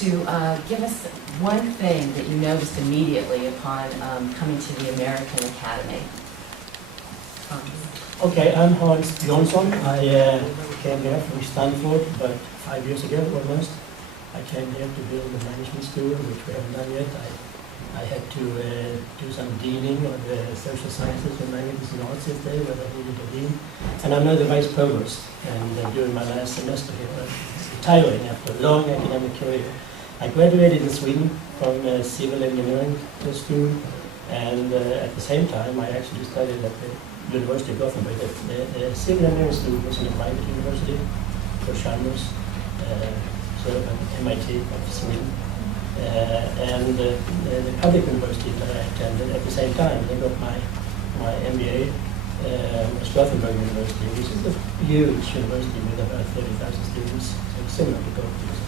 to give us one thing that you noticed immediately upon coming to the American Academy. Okay, I'm Bjornsson. I came here from Stanford about 5 years ago almost. I came here to build the management school, which we haven't done yet. I had to do some deaning of the social sciences, humanities and arts yesterday, where I needed a dean. And I'm now the vice provost, and during my last semester here, I'm retiring after a long academic career. I graduated in Sweden from civil engineering school, and at the same time I actually studied at the University of Gothenburg. The civil engineering school was in a private university for Chalmers, sort of an MIT of Sweden. And the public university that I attended at the same time, I got my MBA at Gothenburg University, which is a huge university with about 30,000 students, so similar to Gothenburg.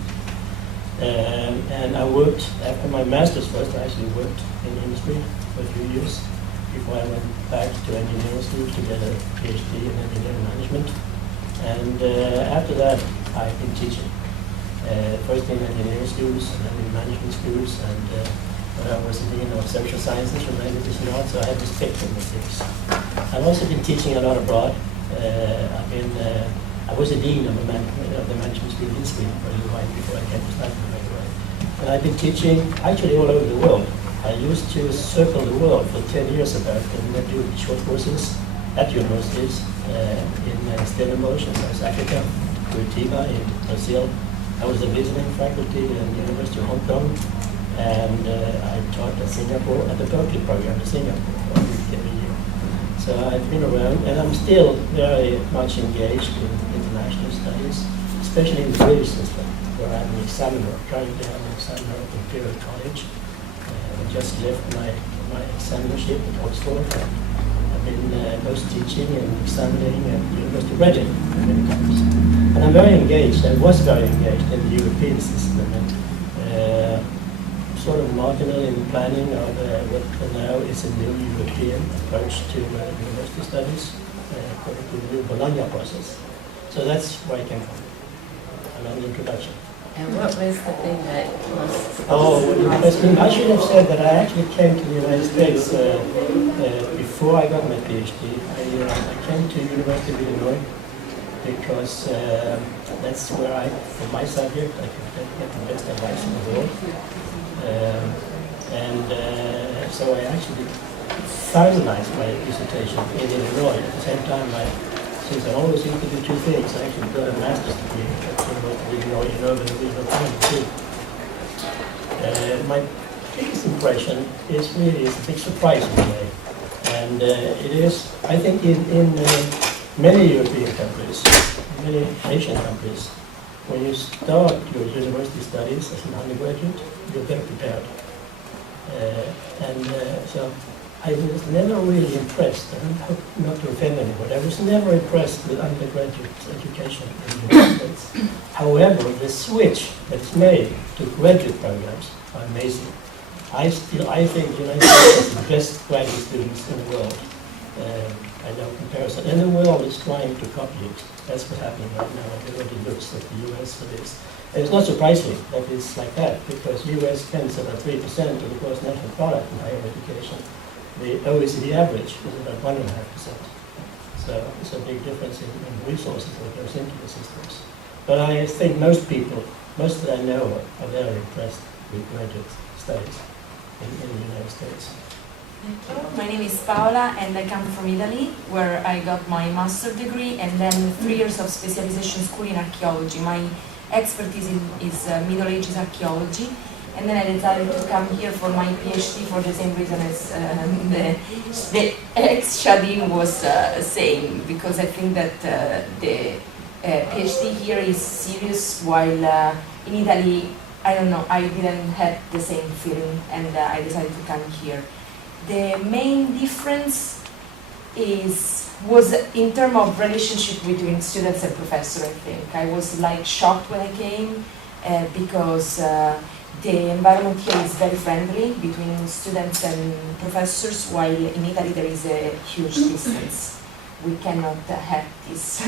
And I worked, after my master's first, I actually worked in industry for a few years before I went back to engineering school to get a PhD in engineering management. And after that, I've been teaching. First in engineering schools and then in management schools, and when I was the dean of social sciences, humanities and arts, so I had the spectrum of things. I've also been teaching a lot abroad. I was a dean of the management school in Sweden for a little while before I came to Stanford, by the way. And I've been teaching actually all over the world. I used to circle the world for 10 years about and do short courses at universities in Stellenbosch in South Africa, Curitiba in Brazil. I was a visiting faculty in the University of Hong Kong, and I taught at Singapore, at the Berkeley program in Singapore for a week every year. So I've been around, and I'm still very much engaged in international studies, especially in the British system, where I'm an examiner, currently I'm an examiner at Imperial College. I just left my examinership at Oxford. I've been both teaching and examining at the University of Reading many times. And I'm very engaged, I was very engaged in the European system, and sort of marginal in the planning of what now is a new European approach to university studies, according to the new Bologna process. So that's where I came from. And an introduction. And what was the thing that was... I should have said that I actually came to the United States before I got my PhD. I came to University of Illinois because that's where for my subject, I could get the best advice in the world. So I actually finalized my dissertation in Illinois. At the same time, since I always used to do two things, I actually got a master's degree at the University of Illinois in urban and regional planning too. My biggest impression is really a big surprise in a way. And it is, I think, in many European countries, many Asian countries, when you start your university studies as an undergraduate, you're better prepared. So I was never really impressed, and I hope not to offend anybody, I was never impressed with undergraduate education in the United States. However, the switch that's made to graduate programs are amazing. I think the United States has the best graduate students in the world. I know comparison. And the world is trying to copy it. That's what's happening right now. Everybody looks at the US for this. And it's not surprising that it's like that, because US spends about 3% of the gross national product in higher education. The OECD average is about 1.5%. So it's a big difference in resources that goes into the systems. But I think most people, most that I know are very impressed with graduate studies in the United States. My name is Paola, and I come from Italy, where I got my master's degree and then 3 years of specialization school in archaeology. My expertise is Middle Ages archaeology, and then I decided to come here for my PhD for the same reason as the ex-Shadin was saying, because I think that the PhD here is serious, while in Italy, I don't know, I didn't have the same feeling, and I decided to come here. The main difference was in terms of relationship between students and professors, I think. I was like shocked when I came because the environment here is very friendly between students and professors, while in Italy there is a huge distance. We cannot have this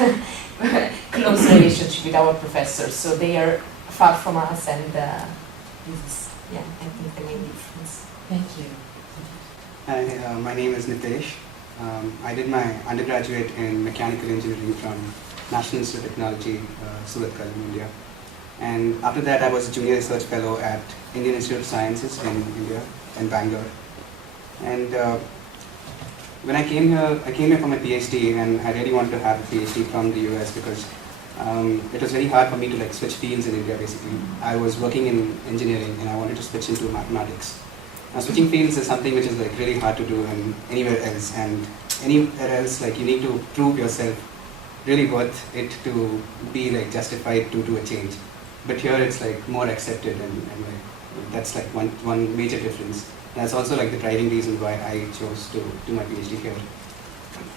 close relationship with our professors, so they are far from us, and This is, yeah, I think the main difference. Thank you. Hi, my name is Nitesh. I did my undergraduate in mechanical engineering from National Institute of Technology, Surat, India. And after that, I was a junior research fellow at Indian Institute of Sciences in India, in Bangalore. And when I came here for my PhD, and I really wanted to have a PhD from the US because it was very hard for me to like switch fields in India. Basically, I was working in engineering, and I wanted to switch into mathematics. Now, switching fields is something which is like really hard to do in anywhere else, and anywhere else, like you need to prove yourself really worth it to be like justified to do a change. But here it's like more accepted, and like that's like one major difference. That's also like the driving reason why I chose to do my PhD here.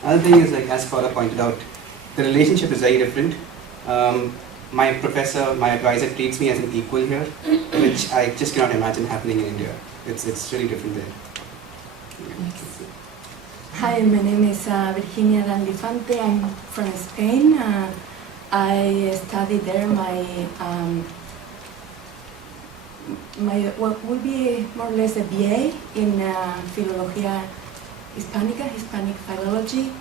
Another thing is, like as Paola pointed out, the relationship is very different. My professor, my advisor treats me as an equal here, which I just cannot imagine happening in India. It's really different there. Hi, my name is Virginia Adan-Lifante. I'm from Spain. I studied there what would be more or less a BA in Filología Hispánica, Hispanic Philology.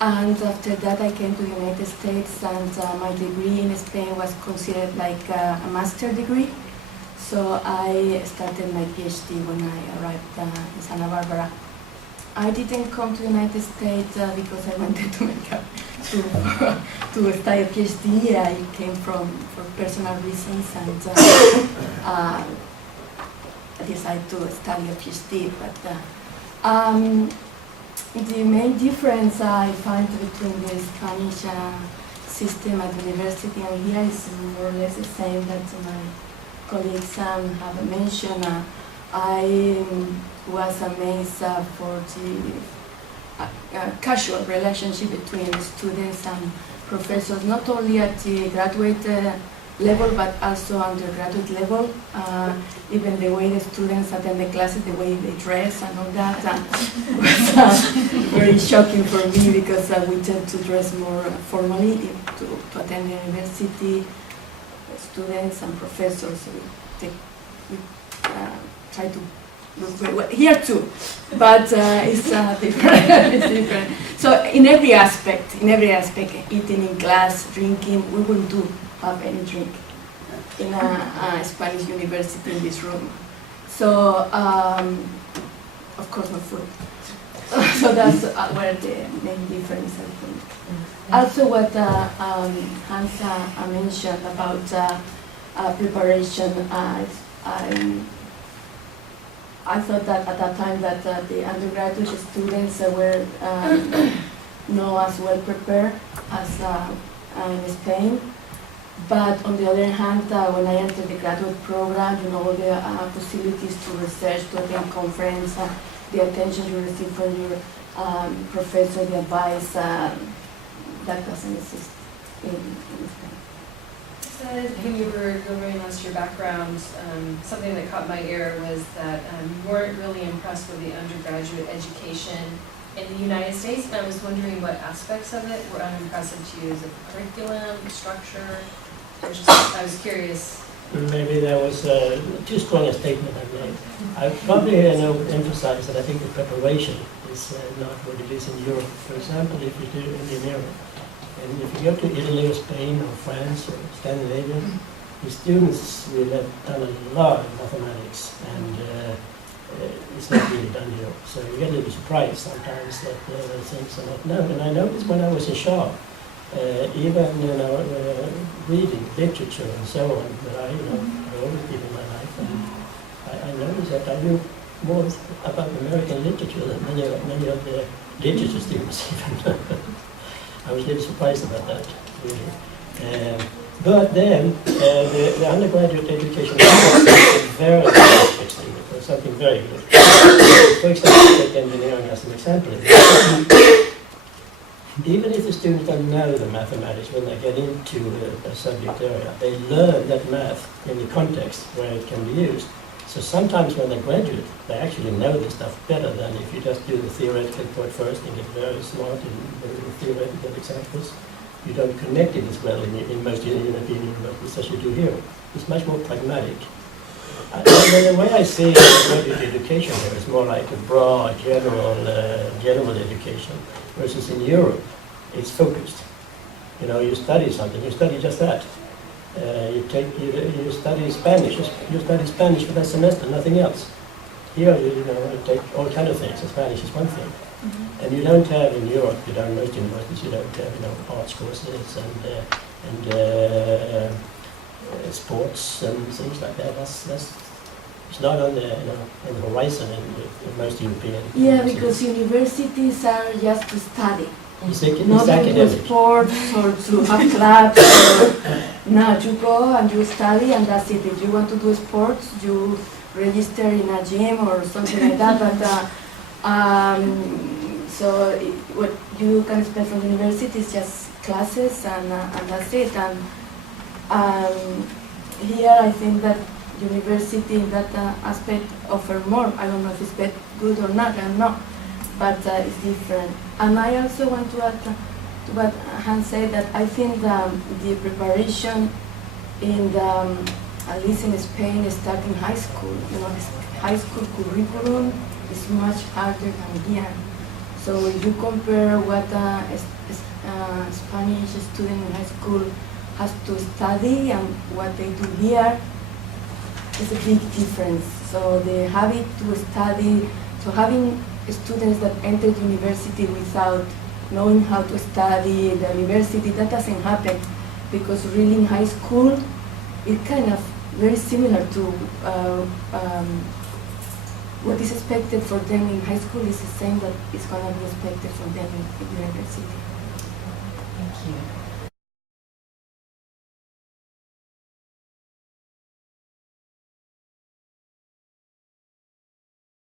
And after that I came to the United States, and my degree in Spain was considered like a master degree. So I started my PhD when I arrived in Santa Barbara. I didn't come to the United States because I wanted to to study a PhD. I came for personal reasons, and I decided to study a PhD. But the main difference I find between the Spanish system at the university and here is more or less the same that my colleagues have mentioned. I was amazed for the casual relationship between students and professors, not only at the graduate level but also undergraduate level. Even the way the students attend the classes, the way they dress and all that was very shocking for me, because we tend to dress more formally to attend the university. Students and professors, we try to look very well here too, but it's different. It's different. So in every aspect, eating in class, drinking, we wouldn't have any drink in a Spanish university in this room. So of course no food. So that's where the main difference, I think. Also, what Hans mentioned about preparation, I thought that at that time that the undergraduate students were not as well prepared as in Spain. But on the other hand, when I entered the graduate program, all the possibilities to research, to attend conference, the attention you receive from your professor, the advice, that doesn't exist in Spain. Said when you were going on your background, something that caught my ear was that you weren't really impressed with the undergraduate education in the United States, and I was wondering what aspects of it were unimpressive to you. Is it the curriculum, the structure? I was curious. Maybe that was too strong a statement I made. I probably emphasize that I think the preparation is not what it is in Europe. For example, if you do in Europe, and if you go to Italy or Spain or France or Scandinavia, the students will have done a lot of mathematics, and it's not really done here. So you get a little surprised sometimes that things are not known. And I noticed when I was in Shah, even reading literature and so on, that I always did in my life, and I noticed that I knew more about American literature than many of the literature students even. I was a little surprised about that, really. But then, the undergraduate education was very interesting. It was something very good. For example, take engineering as an example. Even if the students don't know the mathematics when they get into a subject area, they learn that math in the context where it can be used. So sometimes when they graduate, they actually know the stuff better than if you just do the theoretical part first and get very smart in the theoretical examples. You don't connect it as well in most European universities as you do here. It's much more pragmatic. The way I see graduate education here is more like a broad, general education, versus in Europe, it's focused. You know, you study something, you study just that. You study Spanish, you study Spanish for that semester, nothing else. Here, you take all kind of things, and Spanish is one thing. And you don't have in Europe, most universities, you don't have, arts courses and sports and things like that. It's not on the, on the horizon in most European Yeah, universities. because universities are just to study. It's Not to do academic. sports or to have clubs. Or, no, you go and you study and that's it. If you want to do sports, you register in a gym or something like that. But what you can expect from the university is just classes and that's it. And here I think that university in that aspect offer more. I don't know if it's good or not, I don't know, but it's different. And I also want to add to what Hans said, that I think the preparation in the, at least in Spain, starting high school, this high school curriculum is much harder than here. So if you compare what a Spanish student in high school has to study and what they do here, it's a big difference. So the habit to study, so having students that enter university without knowing how to study the university, that doesn't happen, because really in high school, it's kind of very similar to what is expected for them in high school is the same that is going to be expected for them in university. Thank you.